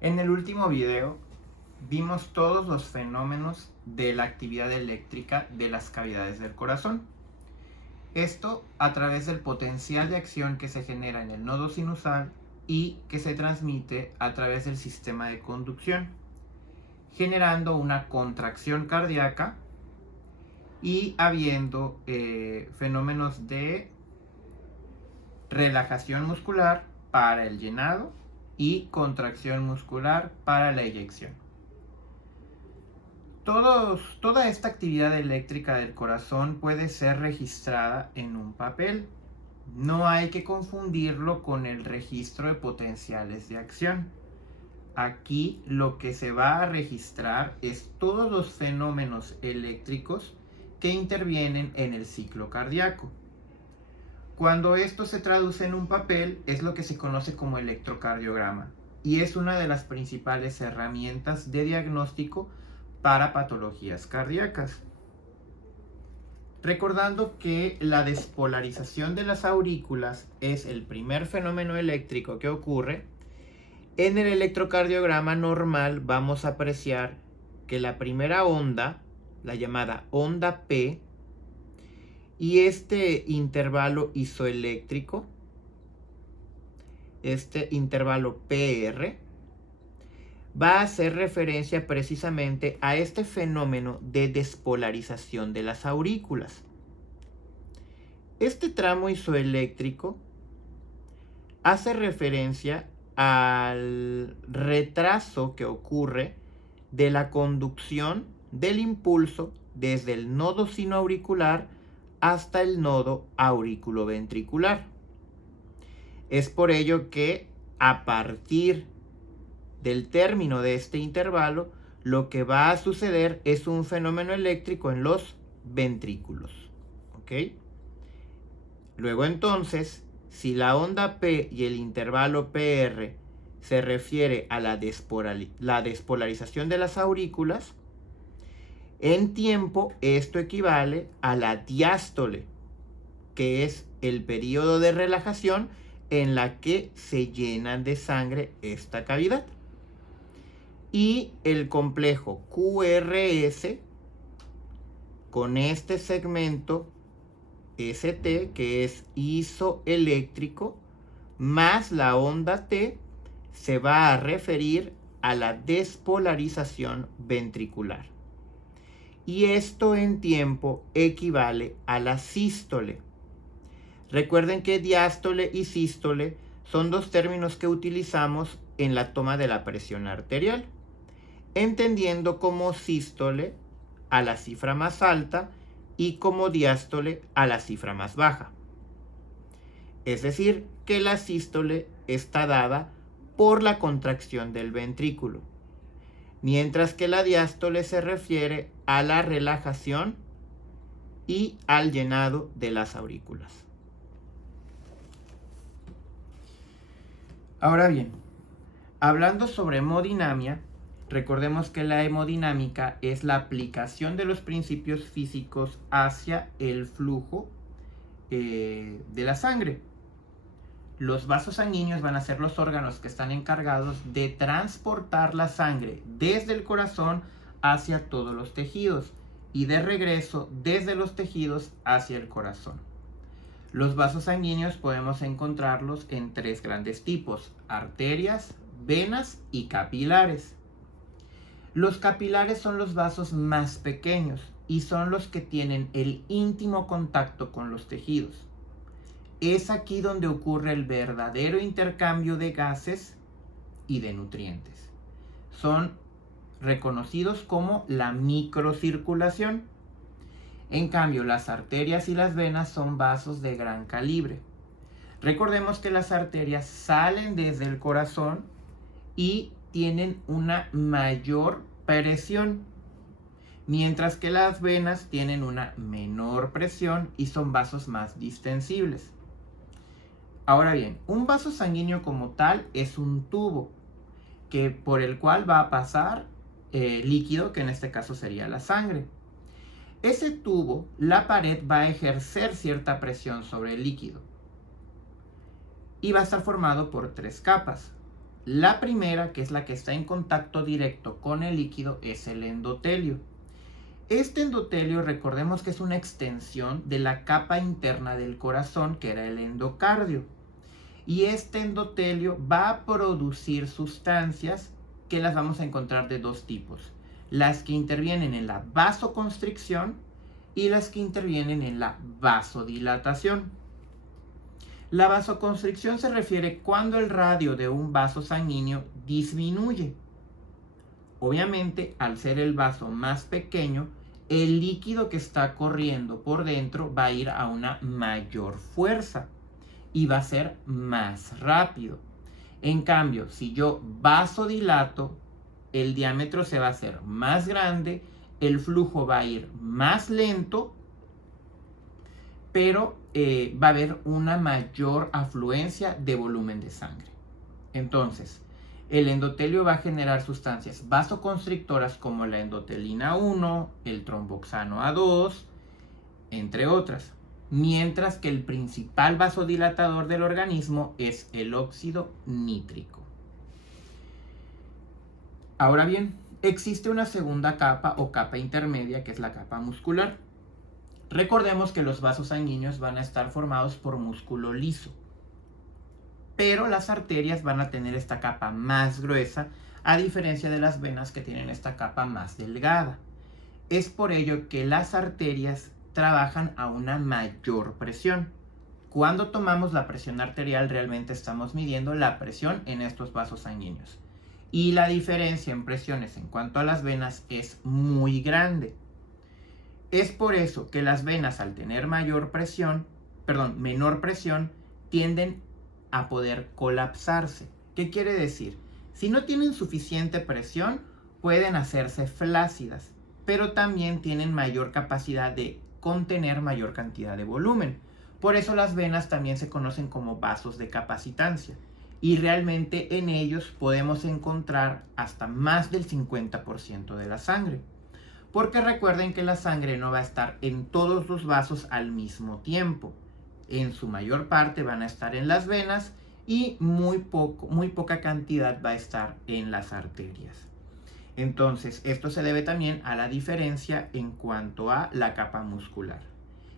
En el último video vimos todos los fenómenos de la actividad eléctrica de las cavidades del corazón. Esto a través del potencial de acción que se genera en el nodo sinusal y que se transmite a través del sistema de conducción, generando una contracción cardíaca y habiendo fenómenos de relajación muscular para el llenado y contracción muscular para la eyección. Toda esta actividad eléctrica del corazón puede ser registrada en un papel. No hay que confundirlo con el registro de potenciales de acción. Aquí lo que se va a registrar es todos los fenómenos eléctricos que intervienen en el ciclo cardíaco. Cuando esto se traduce en un papel es lo que se conoce como electrocardiograma y es una de las principales herramientas de diagnóstico para patologías cardíacas. Recordando que la despolarización de las aurículas es el primer fenómeno eléctrico que ocurre, en el electrocardiograma normal vamos a apreciar que la primera onda, la llamada onda P, y este intervalo isoeléctrico, este intervalo PR, va a hacer referencia precisamente a este fenómeno de despolarización de las aurículas. Este tramo isoeléctrico hace referencia al retraso que ocurre de la conducción del impulso desde el nodo sinoauricular hasta el nodo auriculoventricular. Es por ello que a partir del término de este intervalo, lo que va a suceder es un fenómeno eléctrico en los ventrículos. ¿Ok? Luego entonces, si la onda P y el intervalo PR se refiere a la despolarización de las aurículas, en tiempo esto equivale a la diástole, que es el periodo de relajación en la que se llena de sangre esta cavidad. Y el complejo QRS con este segmento ST, que es isoeléctrico, más la onda T, se va a referir a la despolarización ventricular. Y esto en tiempo equivale a la sístole. Recuerden que diástole y sístole son dos términos que utilizamos en la toma de la presión arterial, entendiendo como sístole a la cifra más alta y como diástole a la cifra más baja. Es decir, que la sístole está dada por la contracción del ventrículo, mientras que la diástole se refiere a la relajación y al llenado de las aurículas. Ahora bien, hablando sobre hemodinamia, recordemos que la hemodinámica es la aplicación de los principios físicos hacia el flujo de la sangre. Los vasos sanguíneos van a ser los órganos que están encargados de transportar la sangre desde el corazón hacia todos los tejidos y de regreso desde los tejidos hacia el corazón. Los vasos sanguíneos podemos encontrarlos en tres grandes tipos: arterias, venas y capilares. Los capilares son los vasos más pequeños y son los que tienen el íntimo contacto con los tejidos. Es aquí donde ocurre el verdadero intercambio de gases y de nutrientes. Son reconocidos como la microcirculación. En cambio, las arterias y las venas son vasos de gran calibre. Recordemos que las arterias salen desde el corazón y tienen una mayor presión, mientras que las venas tienen una menor presión y son vasos más distensibles. Ahora bien, un vaso sanguíneo como tal es un tubo por el cual va a pasar líquido, que en este caso sería la sangre. Ese tubo, la pared va a ejercer cierta presión sobre el líquido y va a estar formado por tres capas. La primera, que es la que está en contacto directo con el líquido, es el endotelio. Este endotelio, recordemos que es una extensión de la capa interna del corazón, que era el endocardio. Y este endotelio va a producir sustancias que las vamos a encontrar de dos tipos. Las que intervienen en la vasoconstricción y las que intervienen en la vasodilatación. La vasoconstricción se refiere cuando el radio de un vaso sanguíneo disminuye. Obviamente, al ser el vaso más pequeño, el líquido que está corriendo por dentro va a ir a una mayor fuerza y va a ser más rápido. En cambio, si yo vasodilato, el diámetro se va a hacer más grande, el flujo va a ir más lento, pero va a haber una mayor afluencia de volumen de sangre. Entonces, el endotelio va a generar sustancias vasoconstrictoras como la endotelina 1, el tromboxano A2, entre otras. Mientras que el principal vasodilatador del organismo es el óxido nítrico. Ahora bien, existe una segunda capa o capa intermedia, que es la capa muscular. Recordemos que los vasos sanguíneos van a estar formados por músculo liso, pero las arterias van a tener esta capa más gruesa, a diferencia de las venas que tienen esta capa más delgada. Es por ello que las arterias trabajan a una mayor presión. Cuando tomamos la presión arterial, realmente estamos midiendo la presión en estos vasos sanguíneos. Y la diferencia en presiones en cuanto a las venas es muy grande. Es por eso que las venas, al tener menor presión, tienden a poder colapsarse. ¿Qué quiere decir? Si no tienen suficiente presión, pueden hacerse flácidas, pero también tienen mayor capacidad de contener mayor cantidad de volumen. Por eso las venas también se conocen como vasos de capacitancia. Y realmente en ellos podemos encontrar hasta más del 50% de la sangre. Porque recuerden que la sangre no va a estar en todos los vasos al mismo tiempo. En su mayor parte van a estar en las venas y muy poca cantidad va a estar en las arterias. Entonces, esto se debe también a la diferencia en cuanto a la capa muscular.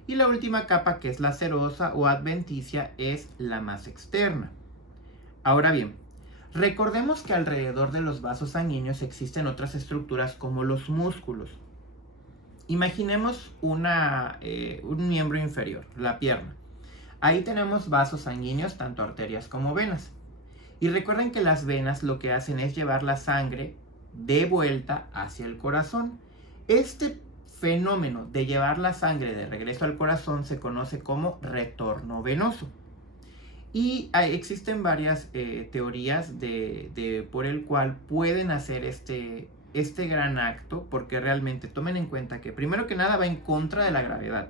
Y la última capa, que es la serosa o adventicia, es la más externa. Ahora bien, recordemos que alrededor de los vasos sanguíneos existen otras estructuras como los músculos. Imaginemos un miembro inferior, la pierna. Ahí tenemos vasos sanguíneos, tanto arterias como venas. Y recuerden que las venas lo que hacen es llevar la sangre de vuelta hacia el corazón. Este fenómeno de llevar la sangre de regreso al corazón se conoce como retorno venoso. Y existen varias teorías por el cual pueden hacer este gran acto, porque realmente tomen en cuenta que primero que nada va en contra de la gravedad.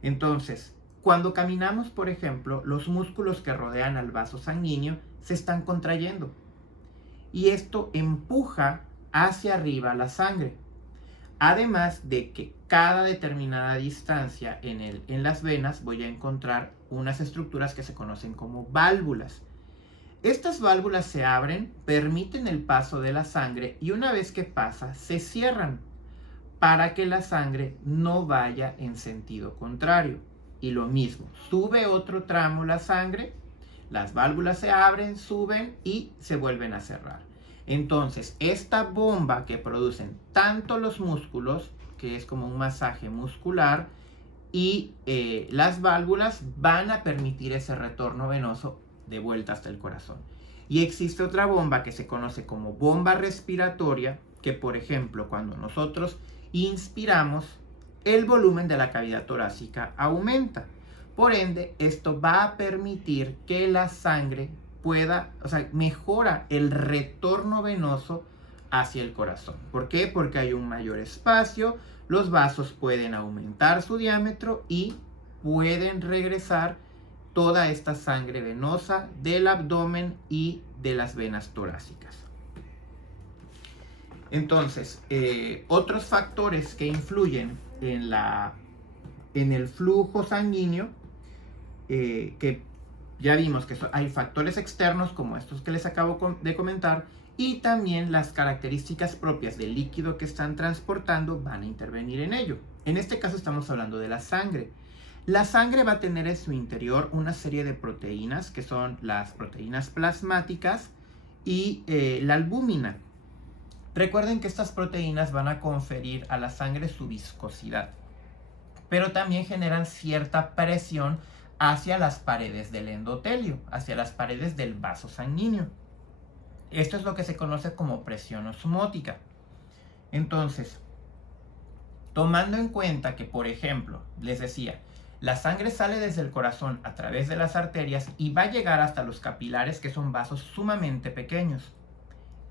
Entonces, cuando caminamos, por ejemplo, los músculos que rodean al vaso sanguíneo se están contrayendo. Y esto empuja hacia arriba la sangre. Además de que cada determinada distancia en las venas voy a encontrar unas estructuras que se conocen como válvulas. Estas válvulas se abren, permiten el paso de la sangre y una vez que pasa se cierran para que la sangre no vaya en sentido contrario. Y lo mismo, sube otro tramo la sangre, las válvulas se abren, suben y se vuelven a cerrar. Entonces, esta bomba que producen tanto los músculos, que es como un masaje muscular, y las válvulas van a permitir ese retorno venoso de vuelta hasta el corazón. Y existe otra bomba que se conoce como bomba respiratoria, que por ejemplo, cuando nosotros inspiramos, el volumen de la cavidad torácica aumenta. Por ende, esto va a permitir que la sangre mejora el retorno venoso hacia el corazón. ¿Por qué? Porque hay un mayor espacio, los vasos pueden aumentar su diámetro y pueden regresar toda esta sangre venosa del abdomen y de las venas torácicas. Entonces, otros factores que influyen en el flujo sanguíneo, que Ya vimos que hay factores externos como estos que les acabo de comentar, y también las características propias del líquido que están transportando van a intervenir en ello. En este caso estamos hablando de la sangre. La sangre va a tener en su interior una serie de proteínas que son las proteínas plasmáticas y la albúmina. Recuerden que estas proteínas van a conferir a la sangre su viscosidad, pero también generan cierta presión hacia las paredes del endotelio, hacia las paredes del vaso sanguíneo. Esto es lo que se conoce como presión osmótica. Entonces, tomando en cuenta que, por ejemplo, les decía, la sangre sale desde el corazón a través de las arterias y va a llegar hasta los capilares, que son vasos sumamente pequeños.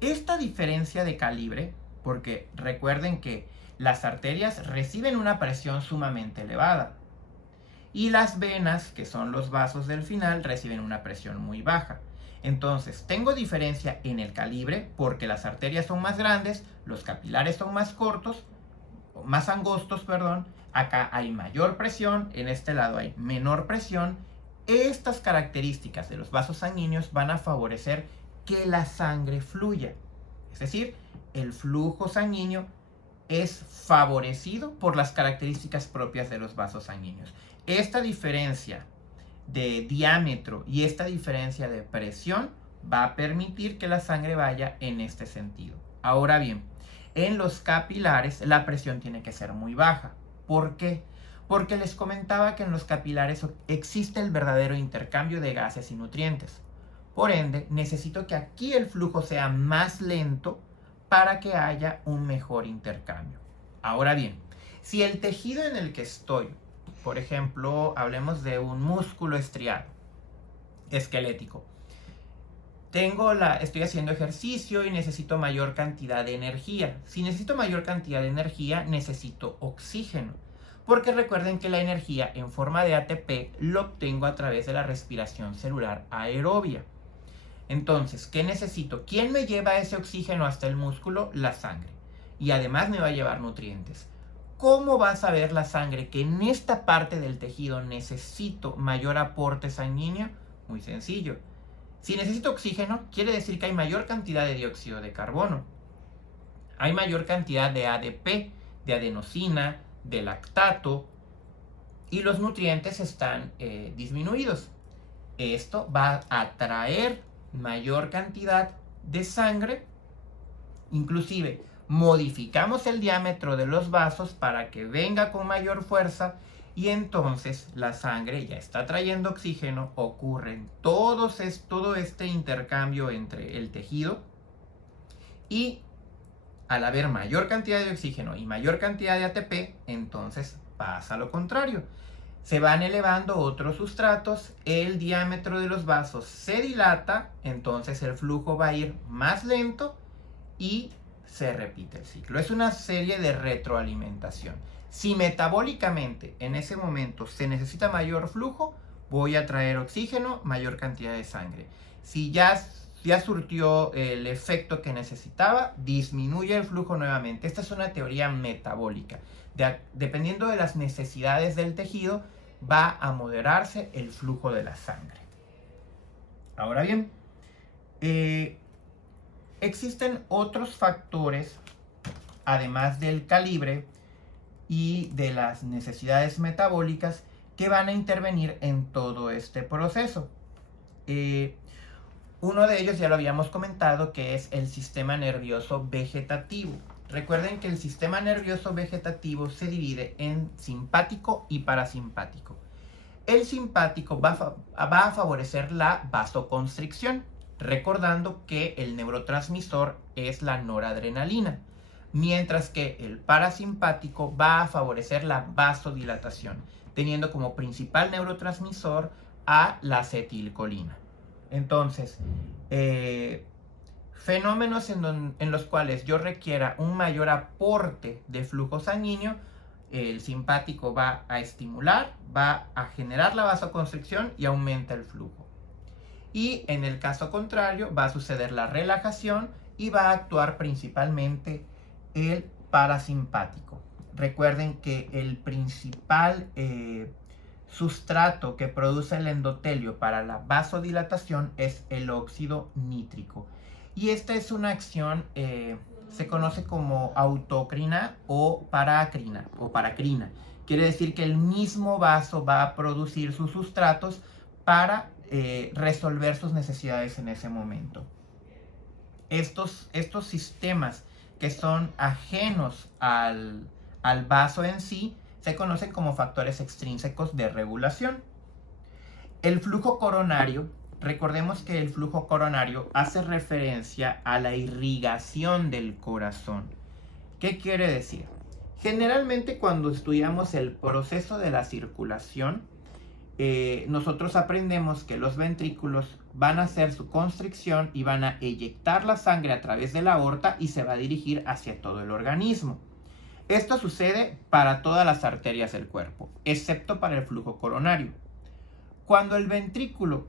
Esta diferencia de calibre, porque recuerden que las arterias reciben una presión sumamente elevada y las venas, que son los vasos del final, reciben una presión muy baja. Entonces, tengo diferencia en el calibre porque las arterias son más grandes, los capilares son más cortos, más angostos, perdón. Acá hay mayor presión, en este lado hay menor presión. Estas características de los vasos sanguíneos van a favorecer que la sangre fluya. Es decir, el flujo sanguíneo es favorecido por las características propias de los vasos sanguíneos. Esta diferencia de diámetro y esta diferencia de presión va a permitir que la sangre vaya en este sentido. Ahora bien, en los capilares la presión tiene que ser muy baja. ¿Por qué? Porque les comentaba que en los capilares existe el verdadero intercambio de gases y nutrientes. Por ende, necesito que aquí el flujo sea más lento para que haya un mejor intercambio. Ahora bien, si el tejido en el que estoy, por ejemplo, hablemos de un músculo estriado, esquelético, estoy haciendo ejercicio y necesito mayor cantidad de energía. Si necesito mayor cantidad de energía, necesito oxígeno. Porque recuerden que la energía en forma de ATP lo obtengo a través de la respiración celular aerobia. Entonces, ¿qué necesito? ¿Quién me lleva ese oxígeno hasta el músculo? La sangre. Y además me va a llevar nutrientes. ¿Cómo va a saber la sangre que en esta parte del tejido necesito mayor aporte sanguíneo? Muy sencillo. Si necesito oxígeno, quiere decir que hay mayor cantidad de dióxido de carbono. Hay mayor cantidad de ADP, de adenosina, de lactato, y los nutrientes están disminuidos. Esto va a atraer mayor cantidad de sangre. Inclusive modificamos el diámetro de los vasos para que venga con mayor fuerza, y entonces la sangre ya está trayendo oxígeno. Ocurre todo este intercambio entre el tejido, y al haber mayor cantidad de oxígeno y mayor cantidad de ATP, entonces pasa lo contrario. Se van elevando otros sustratos, el diámetro de los vasos se dilata, entonces el flujo va a ir más lento y se repite el ciclo. Es una serie de retroalimentación. Si metabólicamente en ese momento se necesita mayor flujo, voy a traer oxígeno, mayor cantidad de sangre. Si ya surtió el efecto que necesitaba, disminuye el flujo nuevamente. Esta es una teoría metabólica. Dependiendo de las necesidades del tejido, va a moderarse el flujo de la sangre. Ahora bien, existen otros factores, además del calibre y de las necesidades metabólicas, que van a intervenir en todo este proceso. Uno de ellos ya lo habíamos comentado, que es el sistema nervioso vegetativo. Recuerden que el sistema nervioso vegetativo se divide en simpático y parasimpático. El simpático va a favorecer la vasoconstricción, recordando que el neurotransmisor es la noradrenalina, mientras que el parasimpático va a favorecer la vasodilatación, teniendo como principal neurotransmisor a la acetilcolina. Entonces, fenómenos en los cuales yo requiera un mayor aporte de flujo sanguíneo, el simpático va a estimular, va a generar la vasoconstricción y aumenta el flujo. Y en el caso contrario va a suceder la relajación y va a actuar principalmente el parasimpático. Recuerden que el principal sustrato que produce el endotelio para la vasodilatación es el óxido nítrico. Y esta es una acción, se conoce como autocrina o paracrina. Quiere decir que el mismo vaso va a producir sus sustratos para resolver sus necesidades en ese momento. Estos sistemas que son ajenos al vaso en sí se conocen como factores extrínsecos de regulación. El flujo coronario, recordemos que el flujo coronario hace referencia a la irrigación del corazón. ¿Qué quiere decir? Generalmente cuando estudiamos el proceso de la circulación, nosotros aprendemos que los ventrículos van a hacer su constricción y van a eyectar la sangre a través de la aorta y se va a dirigir hacia todo el organismo. Esto sucede para todas las arterias del cuerpo, excepto para el flujo coronario. Cuando el ventrículo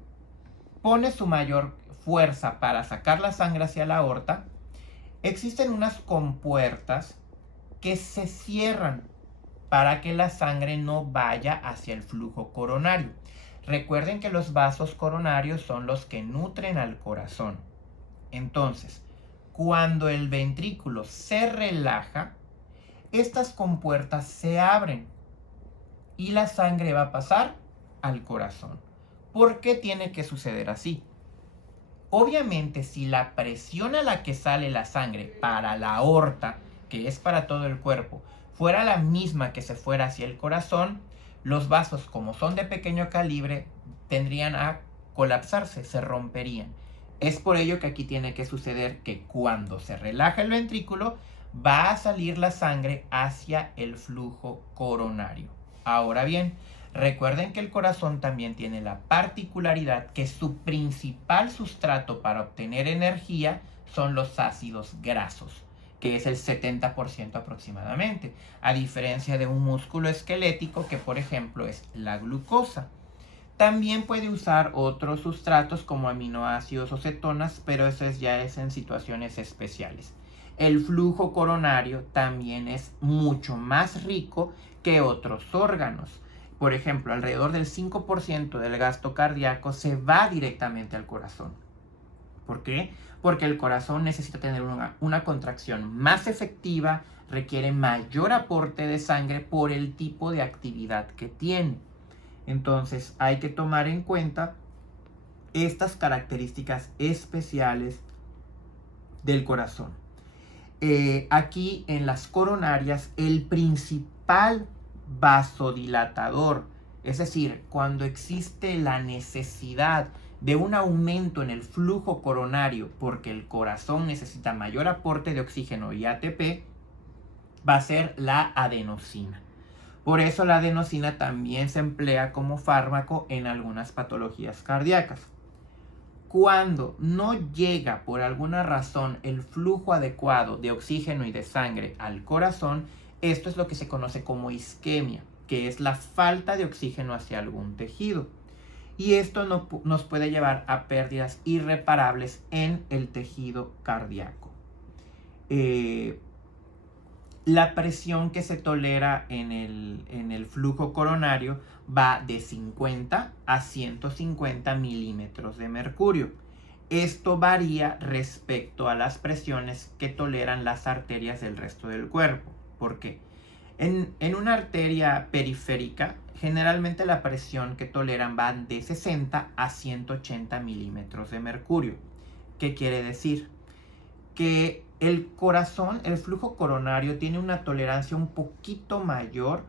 pone su mayor fuerza para sacar la sangre hacia la aorta, existen unas compuertas que se cierran para que la sangre no vaya hacia el flujo coronario. Recuerden que los vasos coronarios son los que nutren al corazón. Entonces, cuando el ventrículo se relaja, estas compuertas se abren y la sangre va a pasar al corazón. ¿Por qué tiene que suceder así? Obviamente, si la presión a la que sale la sangre para la aorta, que es para todo el cuerpo, fuera la misma que se fuera hacia el corazón, los vasos, como son de pequeño calibre, tendrían a colapsarse, se romperían. Es por ello que aquí tiene que suceder que cuando se relaja el ventrículo, va a salir la sangre hacia el flujo coronario. Ahora bien, recuerden que el corazón también tiene la particularidad que su principal sustrato para obtener energía son los ácidos grasos, que es el 70% aproximadamente, a diferencia de un músculo esquelético que, por ejemplo, es la glucosa. También puede usar otros sustratos como aminoácidos o cetonas, pero eso ya es en situaciones especiales. El flujo coronario también es mucho más rico que otros órganos. Por ejemplo, alrededor del 5% del gasto cardíaco se va directamente al corazón. ¿Por qué? Porque el corazón necesita tener una contracción más efectiva, requiere mayor aporte de sangre por el tipo de actividad que tiene. Entonces hay que tomar en cuenta estas características especiales del corazón. Aquí en las coronarias, el principal vasodilatador, es decir, cuando existe la necesidad de un aumento en el flujo coronario porque el corazón necesita mayor aporte de oxígeno y ATP, va a ser la adenosina. Por eso la adenosina también se emplea como fármaco en algunas patologías cardíacas. Cuando no llega por alguna razón el flujo adecuado de oxígeno y de sangre al corazón, esto es lo que se conoce como isquemia, que es la falta de oxígeno hacia algún tejido. Y esto nos puede llevar a pérdidas irreparables en el tejido cardíaco. La presión que se tolera en el flujo coronario va de 50 a 150 milímetros de mercurio. Esto varía respecto a las presiones que toleran las arterias del resto del cuerpo. ¿Por qué? En una arteria periférica, generalmente la presión que toleran va de 60 a 180 milímetros de mercurio. ¿Qué quiere decir? Que el corazón, el flujo coronario, tiene una tolerancia un poquito mayor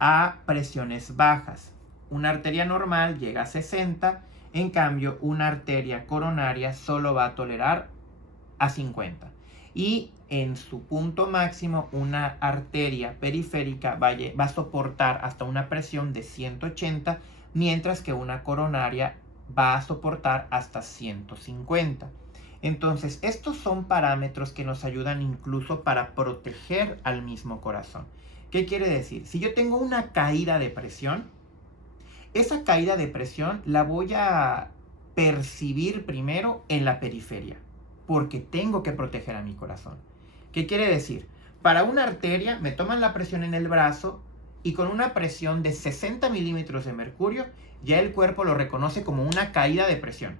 a presiones bajas. Una arteria normal llega a 60, en cambio una arteria coronaria solo va a tolerar a 50. Y en su punto máximo, una arteria periférica va a soportar hasta una presión de 180, mientras que una coronaria va a soportar hasta 150. Entonces, estos son parámetros que nos ayudan incluso para proteger al mismo corazón. ¿Qué quiere decir? Si yo tengo una caída de presión, esa caída de presión la voy a percibir primero en la periferia, porque tengo que proteger a mi corazón. ¿Qué quiere decir? Para una arteria me toman la presión en el brazo y con una presión de 60 milímetros de mercurio, ya el cuerpo lo reconoce como una caída de presión.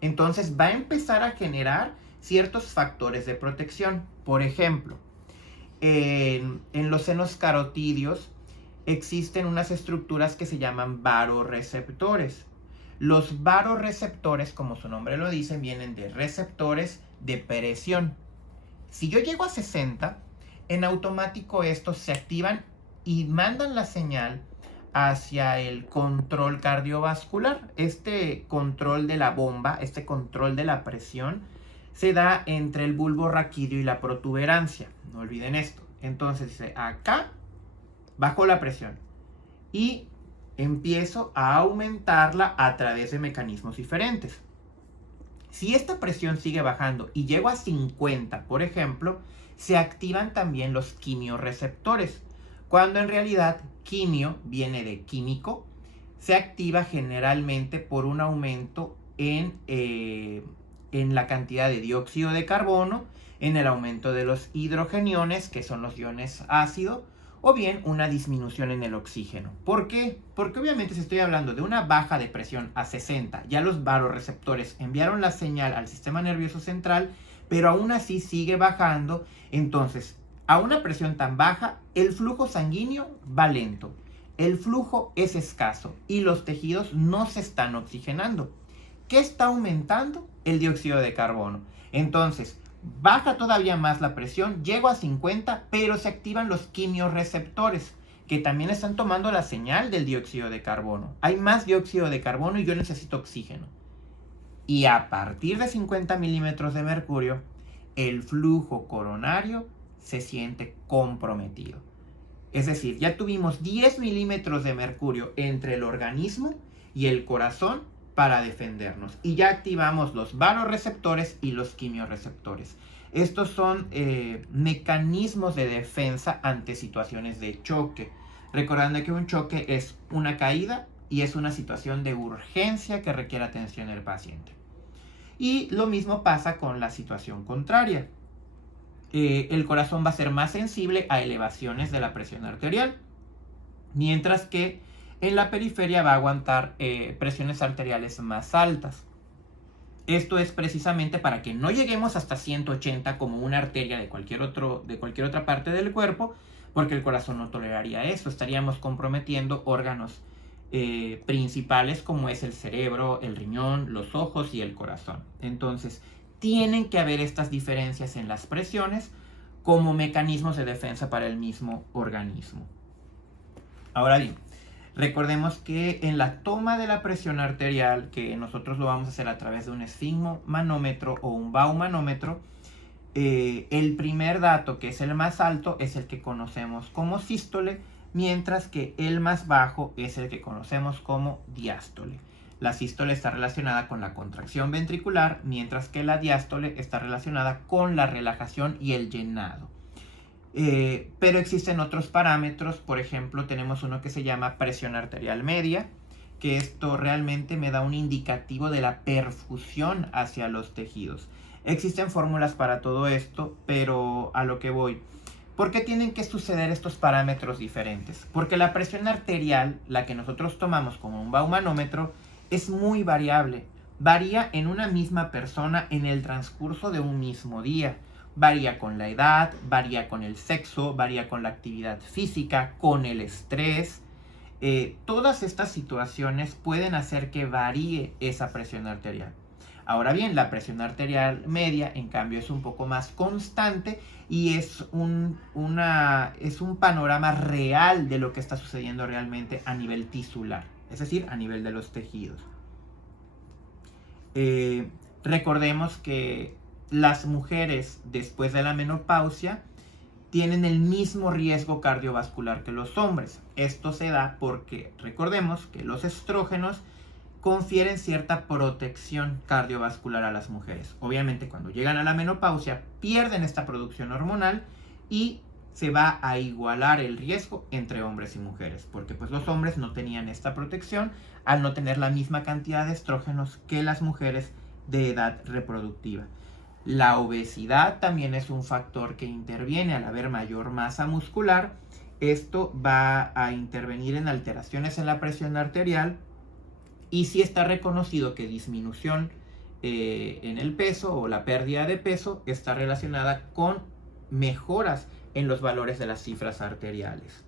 Entonces va a empezar a generar ciertos factores de protección. Por ejemplo, en los senos carotídeos existen unas estructuras que se llaman varoreceptores. Los varoreceptores, como su nombre lo dice, vienen de receptores de presión. Si yo llego a 60, en automático estos se activan y mandan la señal hacia el control cardiovascular. Este control de la bomba, este control de la presión, se da entre el bulbo raquídeo y la protuberancia. No olviden esto. Entonces dice, acá bajo la presión y empiezo a aumentarla a través de mecanismos diferentes. Si esta presión sigue bajando y llego a 50, por ejemplo, se activan también los quimiorreceptores, cuando en realidad quimio viene de químico, se activa generalmente por un aumento en la cantidad de dióxido de carbono, en el aumento de los hidrogeniones, que son los iones ácido, o bien una disminución en el oxígeno. ¿Por qué? Porque obviamente si estoy hablando de una baja de presión a 60, ya los varoreceptores enviaron la señal al sistema nervioso central, pero aún así sigue bajando. Entonces, a una presión tan baja, el flujo sanguíneo va lento, el flujo es escaso y los tejidos no se están oxigenando. ¿Qué está aumentando? El dióxido de carbono. Entonces, baja todavía más la presión, llego a 50, pero se activan los quimiorreceptores, que también están tomando la señal del dióxido de carbono. Hay más dióxido de carbono y yo necesito oxígeno. Y a partir de 50 milímetros de mercurio, el flujo coronario se siente comprometido. Es decir, ya tuvimos 10 milímetros de mercurio entre el organismo y el corazón para defendernos. Y ya activamos los varoreceptores y los quimiorreceptores. Estos son mecanismos de defensa ante situaciones de choque. Recordando que un choque es una caída y es una situación de urgencia que requiere atención del paciente. Y lo mismo pasa con la situación contraria. El corazón va a ser más sensible a elevaciones de la presión arterial, mientras que en la periferia va a aguantar presiones arteriales más altas. Esto es precisamente para que no lleguemos hasta 180 como una arteria de cualquier otra parte del cuerpo, porque el corazón no toleraría eso. Estaríamos comprometiendo órganos principales como es el cerebro, el riñón, los ojos y el corazón. Entonces, tienen que haber estas diferencias en las presiones como mecanismos de defensa para el mismo organismo. Ahora bien, recordemos que en la toma de la presión arterial, que nosotros lo vamos a hacer a través de un esfigmomanómetro o un baumanómetro, el primer dato, que es el más alto, es el que conocemos como sístole, mientras que el más bajo es el que conocemos como diástole. La sístole está relacionada con la contracción ventricular, mientras que la diástole está relacionada con la relajación y el llenado. Pero existen otros parámetros. Por ejemplo, tenemos uno que se llama presión arterial media, que esto realmente me da un indicativo de la perfusión hacia los tejidos. Existen fórmulas para todo esto, pero a lo que voy. ¿Por qué tienen que suceder estos parámetros diferentes? Porque la presión arterial, la que nosotros tomamos como un baumanómetro, es muy variable. Varía en una misma persona en el transcurso de un mismo día. Varía con la edad, varía con el sexo, varía con la actividad física, con el estrés. Todas estas situaciones pueden hacer que varíe esa presión arterial. Ahora bien, la presión arterial media, en cambio, es un poco más constante y es un panorama real de lo que está sucediendo realmente a nivel tisular, es decir, a nivel de los tejidos. Recordemos que las mujeres después de la menopausia tienen el mismo riesgo cardiovascular que los hombres. Esto se da porque recordemos que los estrógenos confieren cierta protección cardiovascular a las mujeres. Obviamente, cuando llegan a la menopausia pierden esta producción hormonal y se va a igualar el riesgo entre hombres y mujeres, porque pues los hombres no tenían esta protección al no tener la misma cantidad de estrógenos que las mujeres de edad reproductiva. La obesidad también es un factor que interviene al haber mayor masa muscular esto va a intervenir en alteraciones en la presión arterial y sí está reconocido que disminución en el peso o la pérdida de peso está relacionada con mejoras en los valores de las cifras arteriales.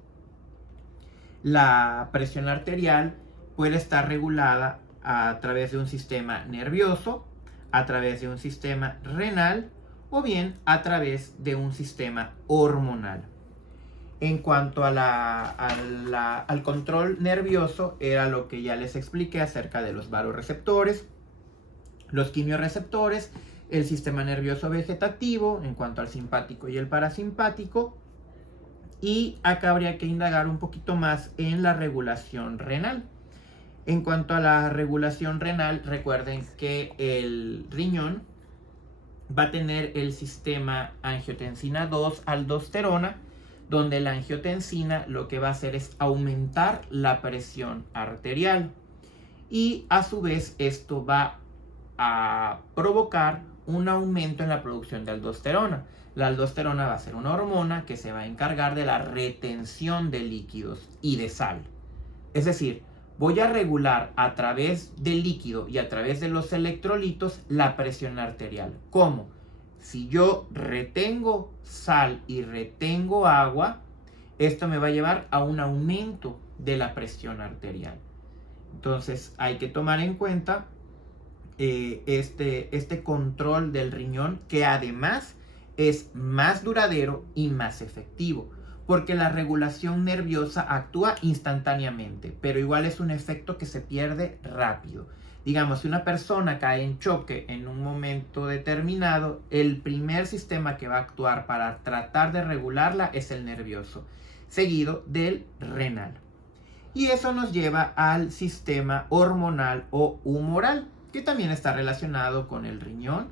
La presión arterial puede estar regulada a través de un sistema nervioso, a través de un sistema renal o bien a través de un sistema hormonal. En cuanto al control nervioso, era lo que ya les expliqué acerca de los vasoreceptores, los quimiorreceptores, el sistema nervioso vegetativo, en cuanto al simpático y el parasimpático. Y acá habría que indagar un poquito más en la regulación renal. En cuanto a la regulación renal, recuerden que el riñón va a tener el sistema angiotensina 2 aldosterona, donde la angiotensina lo que va a hacer es aumentar la presión arterial. Y a su vez esto va a provocar un aumento en la producción de aldosterona. La aldosterona va a ser una hormona que se va a encargar de la retención de líquidos y de sal. Es decir, voy a regular a través del líquido y a través de los electrolitos la presión arterial. ¿Cómo? Si yo retengo sal y retengo agua, esto me va a llevar a un aumento de la presión arterial. Entonces hay que tomar en cuenta este control del riñón, que además es más duradero y más efectivo, porque la regulación nerviosa actúa instantáneamente, pero igual es un efecto que se pierde rápido. Digamos, si una persona cae en choque en un momento determinado, el primer sistema que va a actuar para tratar de regularla es el nervioso, seguido del renal. Y eso nos lleva al sistema hormonal o humoral, que también está relacionado con el riñón.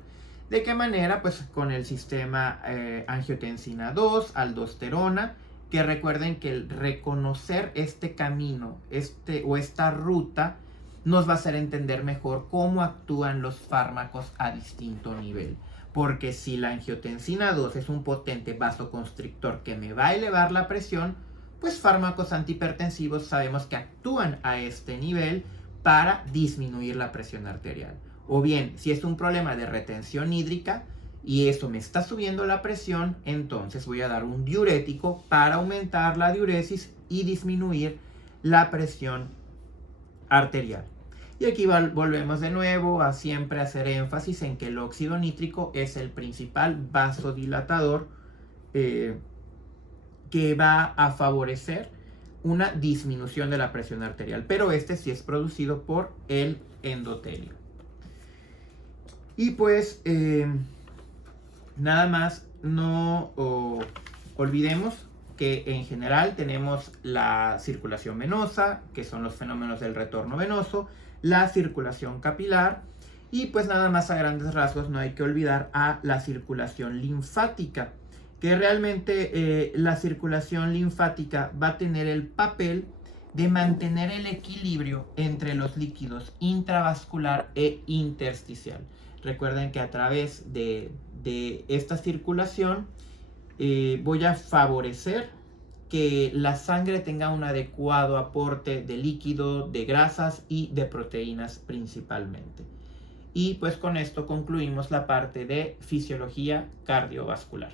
¿De qué manera? Pues con el sistema angiotensina 2, aldosterona, que recuerden que el reconocer este camino, esta ruta, nos va a hacer entender mejor cómo actúan los fármacos a distinto nivel. Porque si la angiotensina 2 es un potente vasoconstrictor que me va a elevar la presión, pues fármacos antihipertensivos sabemos que actúan a este nivel para disminuir la presión arterial. O bien, si es un problema de retención hídrica y eso me está subiendo la presión, entonces voy a dar un diurético para aumentar la diuresis y disminuir la presión arterial. Y aquí volvemos de nuevo a siempre hacer énfasis en que el óxido nítrico es el principal vasodilatador que va a favorecer una disminución de la presión arterial, pero este sí es producido por el endotelio. Y pues nada más no olvidemos que en general tenemos la circulación venosa, que son los fenómenos del retorno venoso, la circulación capilar y pues nada más a grandes rasgos no hay que olvidar a la circulación linfática, que realmente la circulación linfática va a tener el papel de mantener el equilibrio entre los líquidos intravascular e intersticial. Recuerden que a través de esta circulación voy a favorecer que la sangre tenga un adecuado aporte de líquido, de grasas y de proteínas principalmente. Y pues con esto concluimos la parte de fisiología cardiovascular.